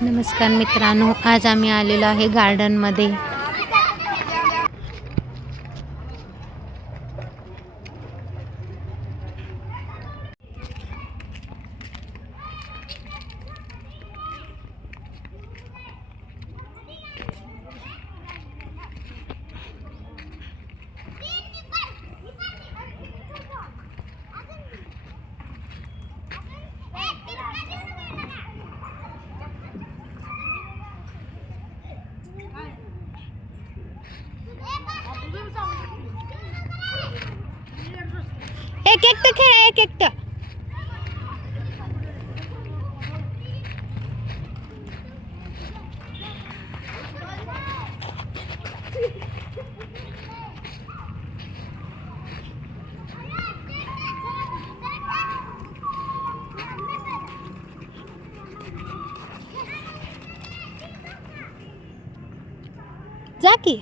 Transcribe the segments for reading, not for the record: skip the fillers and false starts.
नमस्कार मित्रांनो, आज आम्ही आलेलो आहे गार्डनमध्ये. एक एकटं खेळा, एक एकटं. जा की.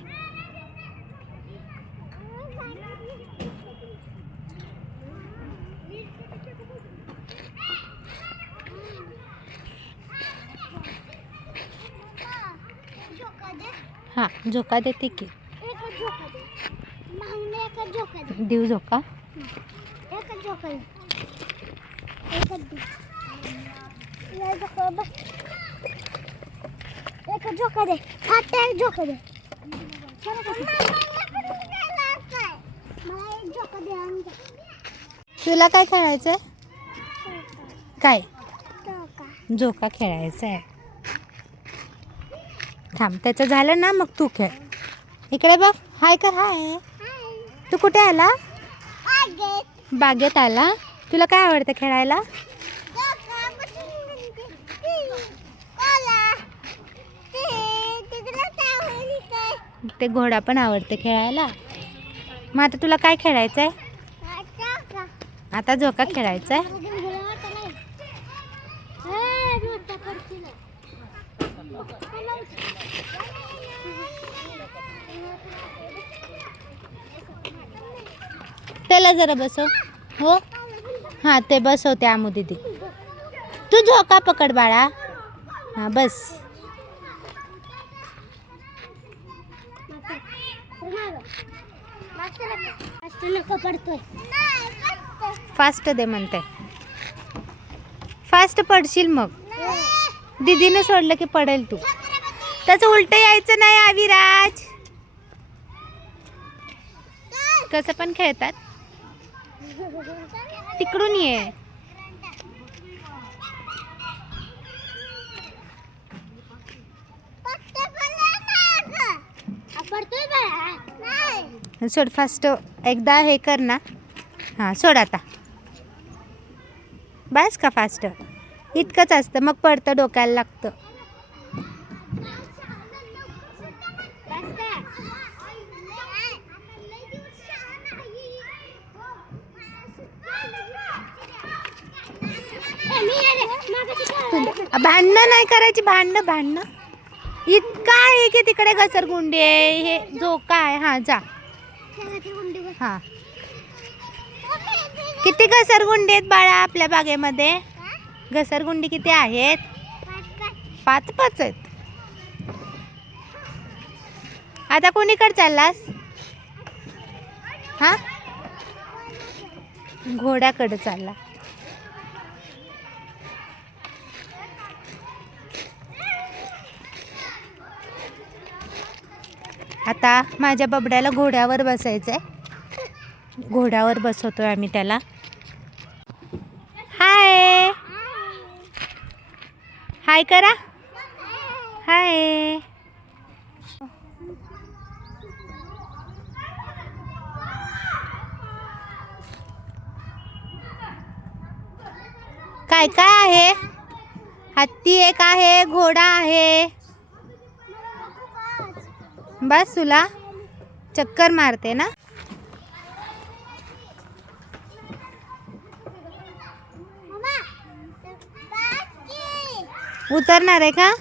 हाँ, झोका देते की. देऊ झोका. झोका दे. झोका दे. तुला काय खेळायचंय? काय? झोका खेळायचा आहे. थांब, त्याचं झालं ना मग तू खेळ. इकडे बघ. हाय कर. हाय. तू कुठे आला? बागेत आला. तुला काय आवडतं खेळायला? ते घोडा पण आवडतं खेळायला. मग आता तुला काय खेळायचंय? आता झोका खेळायचाय. त्याला जरा बसव. हो, हां, ते बसवते आमू दीदी. तू झोका पकड बाळा. हां, बस. फास्ट दे म्हणते. फास्ट पडशील मग. दीदीने सोडलं की पडेल तू. त्याचं उलट यायचं नाही अविराज. कसं पण खेळतात. तिकडून ये. सोड फास्ट. एकदा हे कर ना. हां, सोड आता. बस का फास्ट. इतकंच असतं, मग पडतं, डोक्याला लागतं. भांडणं नाही करायची. भांडणं इतका आहे की तिकडे घसरगुंडी आहे. हे झोका आहे. हां, जा. हां, किती घसरगुंडी आहेत बाळा आपल्या बागेमध्ये? घसरगुंडी किती आहेत? 5 आहेत. आता कोणीकडे चाललास? हां, घोड्याकडे चालला. आता माझ्या बबड्याला घोड्यावर बसायचंय. घोड्यावर बसवतोय आम्ही त्याला. हाय. हाय करा. हाय. काय काय आहे? हत्ती एक आहे, घोडा आहे. बस तुला चक्कर मारते ना. उतरणार आहे का?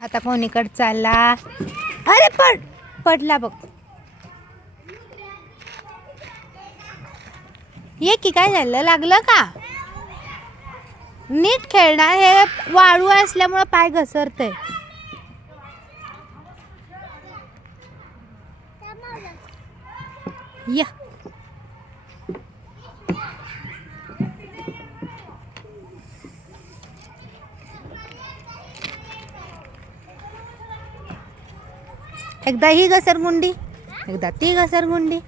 आता कोणीकडे चालला? अरे पडला बघ. ये की काय झालं, लागलं का? नीट खेळणार, हे वाळू असल्यामुळे पाय घसरते. या एकदा ही घसरगुंडी, एकदा ती घसरगुंडी.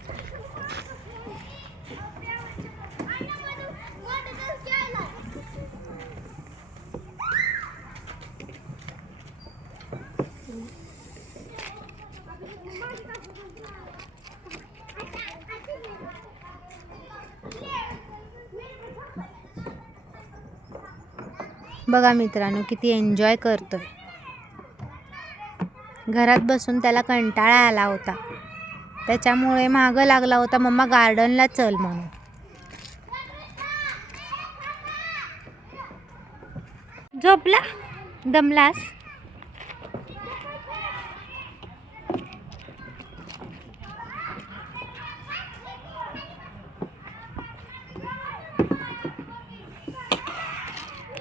बघा मित्रांनो किती एन्जॉय करतोय. घरात बसून त्याला कंटाळा आला होता, त्याच्यामुळे मागं लागला होता मम्मा गार्डनला चल म्हणून. झोपला, दमलास.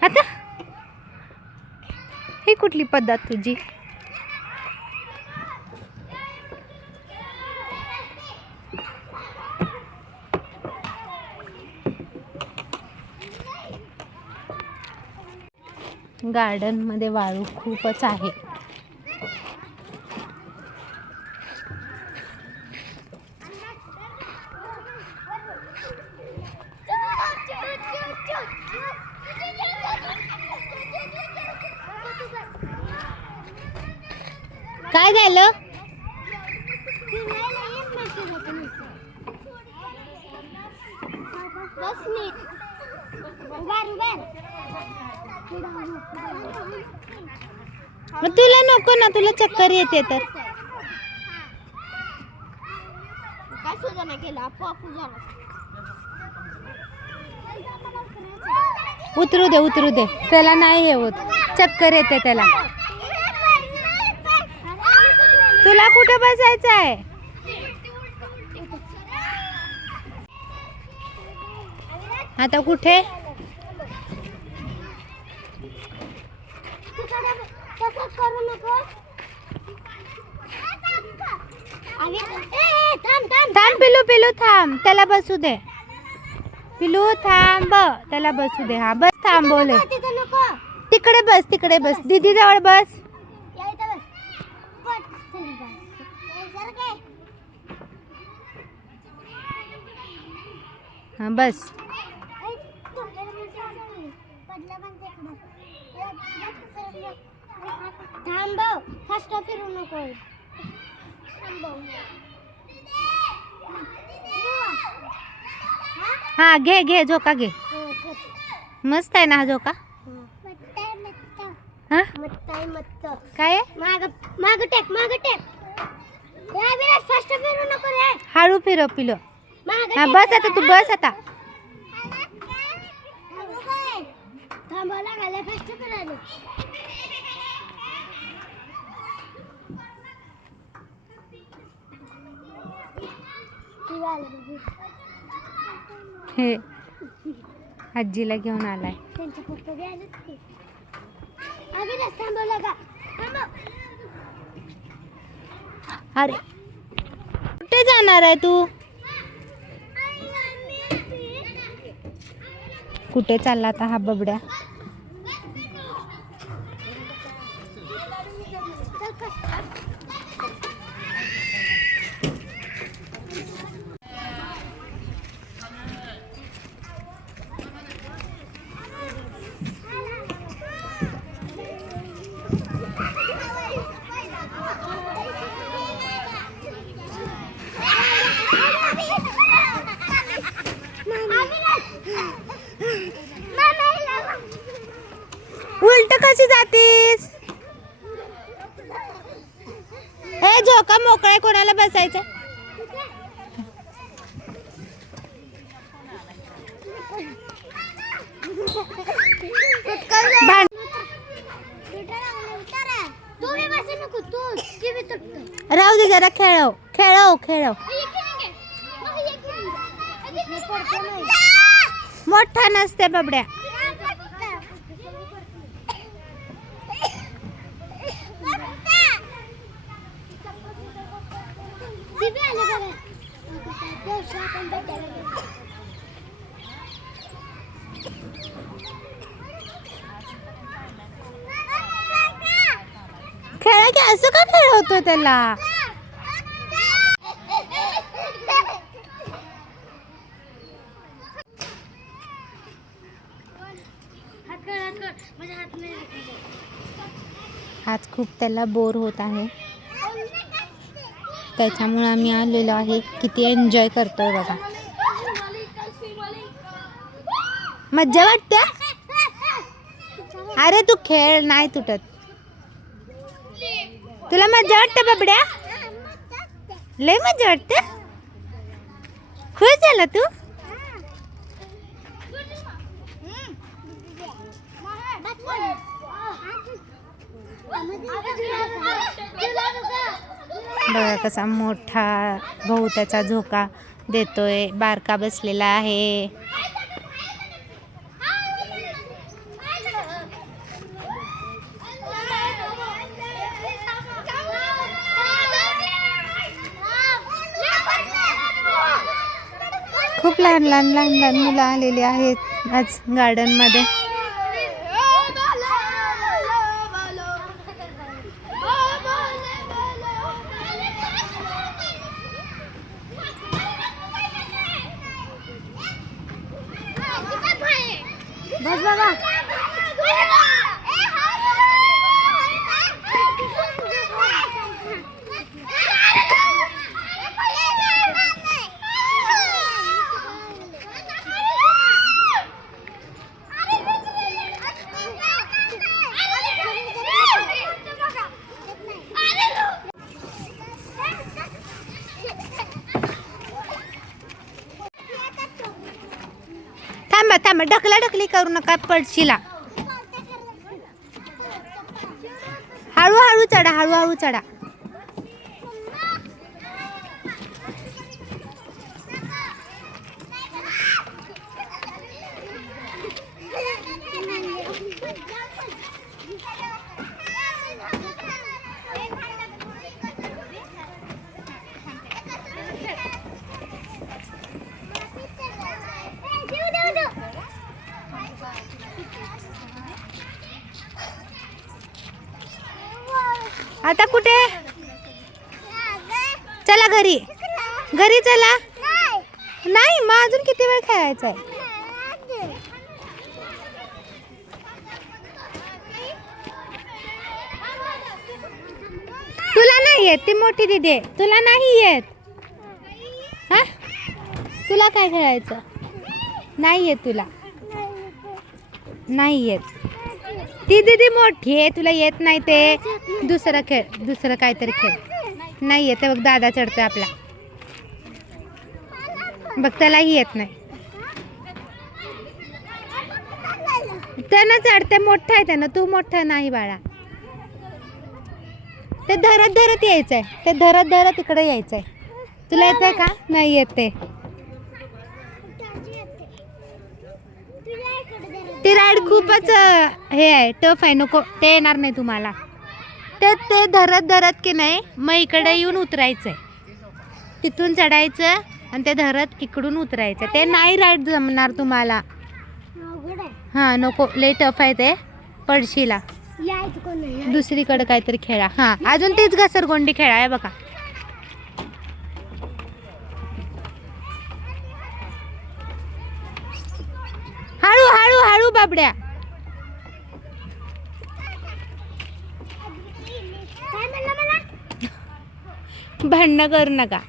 आता ही कुठली पद्धत तुझी? गार्डन मध्ये वाळू खूपच आहे. काय झालं? मग तुला नको ना, तुला चक्कर येते तर. उतरू दे उतरू दे, त्याला नाही हे होत, चक्कर येते त्याला. तुला कुठे बसायचं आहे? आता कुठे? थांब पिलू, पिलू थांब, त्याला बसू दे. पिलू थांब, त्याला बसू दे. हा बस, थांबवले. तिकडे बस, तिकडे बस, दीदी जवळ बस. हा बस. थांबव, फास्ट फिरू नको. हा घे घे, झोका घे. मस्त आहे ना हा झोका. हा काय आहे? माग टेक, माग टेक. फास्ट फिरू नको रे. हळू फिरव पिलो. हा बस आता, तू बस आता. थांबावं लागायला, फास्ट फिरायला. हे आजीला घेऊन आलाय. त्यांच्या पप्पा बी आलेत की. अभिलाष थांबवला का? थांबव. अरे कुठे जाणार आहे तू? कुठे चालला आता हा बबड्या? उलट कशी जातीस? हे झोका मोकळा, कोणाला बसायचं? तू बी बसू नको, तू ती बी तुटतं. राहू दे जरा खेळव खेळव खेळव. मोठा नसते बबड्या. खेळा की असं का खेळवतो त्याला. आज खूप त्याला बोर होत आहे त्याच्यामुळे आम्ही आलेलो आहे. किती एन्जॉय करतोय बघा. मज्जा वाटते. अरे तू खेळ नाही तुटत. तुला मज्जा वाटते बबड्या. लय मज्जा वाटते. खुश झाला तू. बघा कसा मोठा भाऊ त्याचा झोका देतोय. बारका बसलेला आहे. खूप लहान लहान लहान लहान मुलं आलेली आहेत आज गार्डन मध्ये. बस बाबा. थांबा थांबा ढकला ढकली करू नका पडशीला. हळूहळू चढा हळूहळू चढा. आता कुठे. चला घरी घरी चला. नाही मग अजून किती वेळ खेळायचा आहे. तुला नाही येत. ती मोठी दीदी आहे. तुला नाही येत. हा तुला काय खेळायचं नाही येत. तुला नाही येत. ती दीदी मोठी आहे. तुला येत नाही ते. दुसरं खेळ दुसरं काहीतरी खेळ. नाही येत बघ दादा चढतोय आपला. बघ त्यालाही येत नाही. त्यानं चढते. मोठा आहे त्यानं. तू मोठा नाही बाळा. ते धरत धरत यायचंय. ते धरत धरत तिकडे यायचंय. तुला येतंय का नाही येते. ती राईड खूपच हे आहे टफ आहे. नको ते येणार नाही तुम्हाला. ते धरत धरत की नाही मग इकडे येऊन उतरायचंय. तिथून चढायचं आणि ते धरत इकडून उतरायचं. ते नाही राईड जमणार तुम्हाला. हां नको लय टफ आहे ते. पडशीला. दुसरीकडे काहीतरी खेळा. हां अजून तीच घसरगुंडी खेळा आहे बघा. हळू हळू हळू बाबड्या. भांडणं करू नका.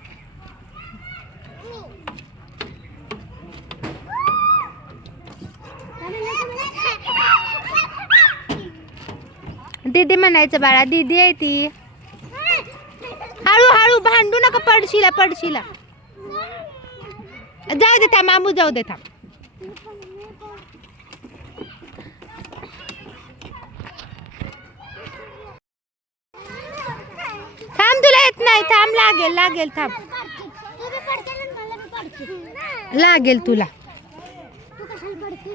दीदी म्हणायचं बाळा. दीदी आहे ती. हळू हळू भांडू नका. पडशीला पडशीला. जाऊ दे थांब. मामू जाऊ दे थांब. थांब तुला येत नाही थांब, लागेल लागेल थांब, तू बी पडशील आणि मला बी पडशील. लागेल तुला. तू कशाला पडते?